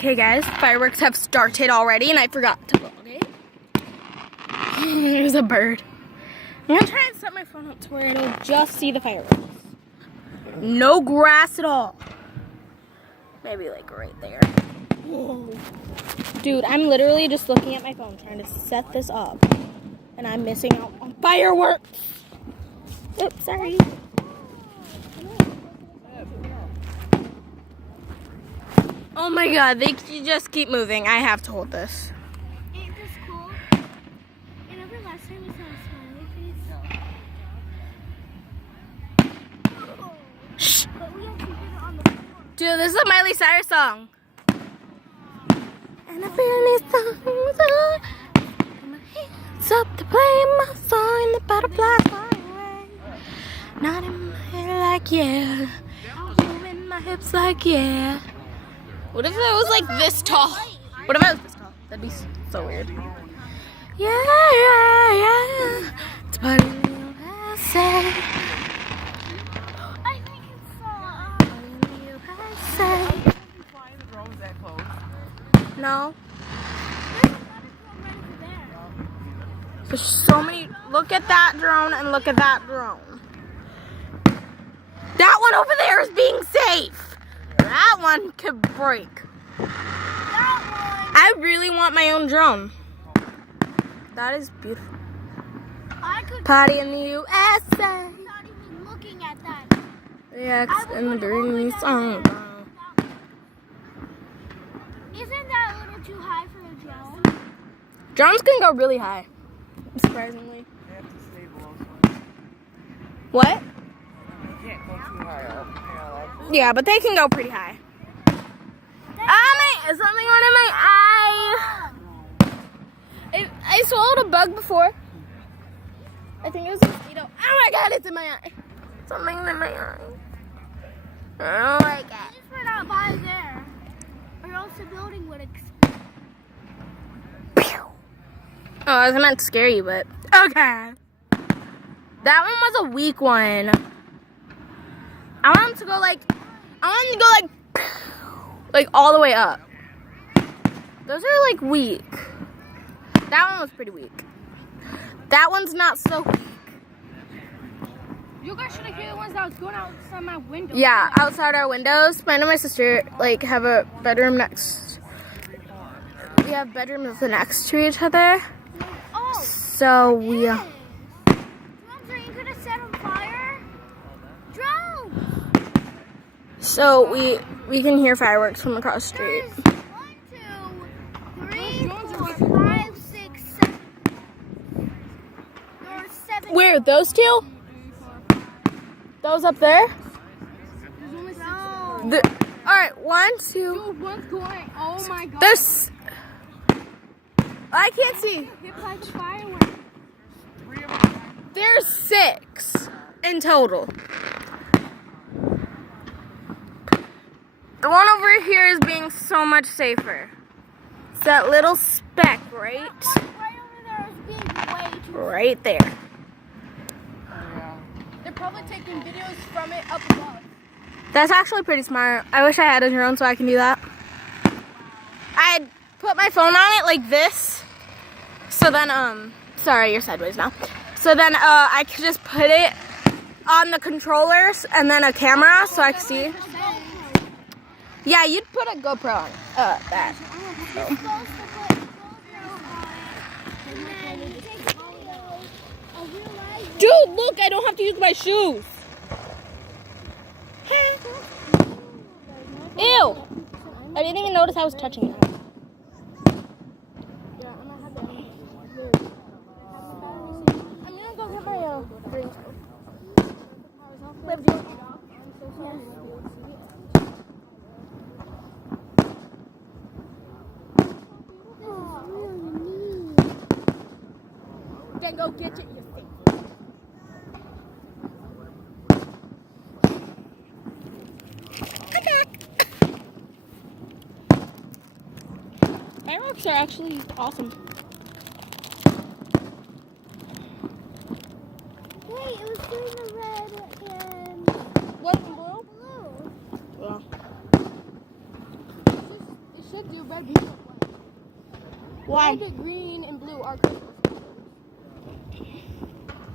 Okay guys, fireworks have started already and I forgot to vlog it. There's a bird. I'm gonna try and set my phone up to where it'll just see the fireworks. No grass at all. Maybe like right there. Whoa. Dude, I'm literally just looking at my phone trying to set this up. And I'm missing out on fireworks. Oops, sorry. Oh my god, they just keep moving. I have to hold this. Ain't this cool? Remember last time we saw a smiley face? Shh. But we have to put it on the floor. Dude, this is a Miley Cyrus song. And I feel these songs on. My hands up to play my song in the butterfly flying. Not in my head like yeah. Moving my hips like yeah. What if it was like this tall? What if I was this tall? That'd be so weird. Yeah, yeah, yeah. It's part of the USA. I think it's No. there's another drone right over there. There's so many. Look at that drone and look at that drone. That one over there is being safe. That one could break. I really want my own drone. That is beautiful. I could Party in the USA. not even looking at that. Yeah, and the dreamy song. Isn't that a little too high for a drone? Drones can go really high. Surprisingly. They have to stay below. What? You can't go too high up. Yeah, but they can go pretty high. Ah, something went in my eye. I swallowed a bug before. I think it was a mosquito. Oh my god, it's in my eye. Something's in my eye. I don't like it. At least we're not by there. Or else the building would explode. Oh, I was meant to scare you, but okay. That one was a weak one. I want him to go like all the way up. Those are like weak. That one was pretty weak. That one's not so weak. You guys should have heard the ones that was going outside my window. Yeah, outside our windows. Mine and my sister like have a bedroom next. We have bedrooms next to each other. Oh, So we. drones, are you gonna set on fire? Drones! So we can hear fireworks from across the street. There's 1, 2, 3, 4, 5, 6, 7. There are 7. Where, those two? Those up there? No. Alright, 1, 2. Dude, one's going. Oh my god. There's. I can't see. Hit by the fireworks. There's 6 in total. The one over here is being so much safer. It's that little speck, right? Right over there is being way too. Right there. They're probably taking videos from it up above. That's actually pretty smart. I wish I had a drone so I can do that. I'd put my phone on it like this. So then, sorry, you're sideways now. So then, I could just put it on the controllers and then a camera so I can see. Yeah, you'd put a GoPro on that. Dude, look, I don't have to use my shoes. Ew. I didn't even notice I was touching it. I'm gonna go get my drink. Then go get it, you think. Come back. Fireworks are actually awesome. Wait, it was doing the red and What, blue? blue. Well. It should Big do red, blue, Why? red, green, and blue are Christmas.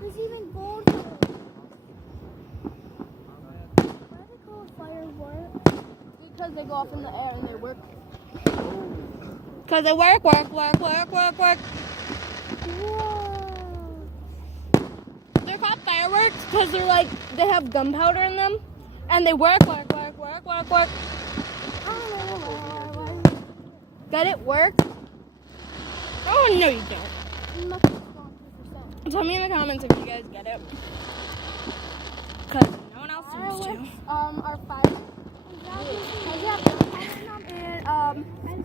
There's even gold colors. Why are they called fireworks? Because they go off in the air and they work. Because they work. Whoa. They're called fireworks because they're like, they have gunpowder in them. And they work. Get it? Work? Oh, no you don't. Nothing's wrong, 2%. Tell me in the comments if you guys get it. Because no one else seems to. Fireworks Are fire.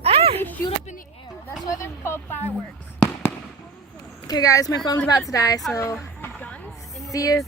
and They shoot up in the air. That's why they're called fireworks. Okay guys, my phone's about to die, so see you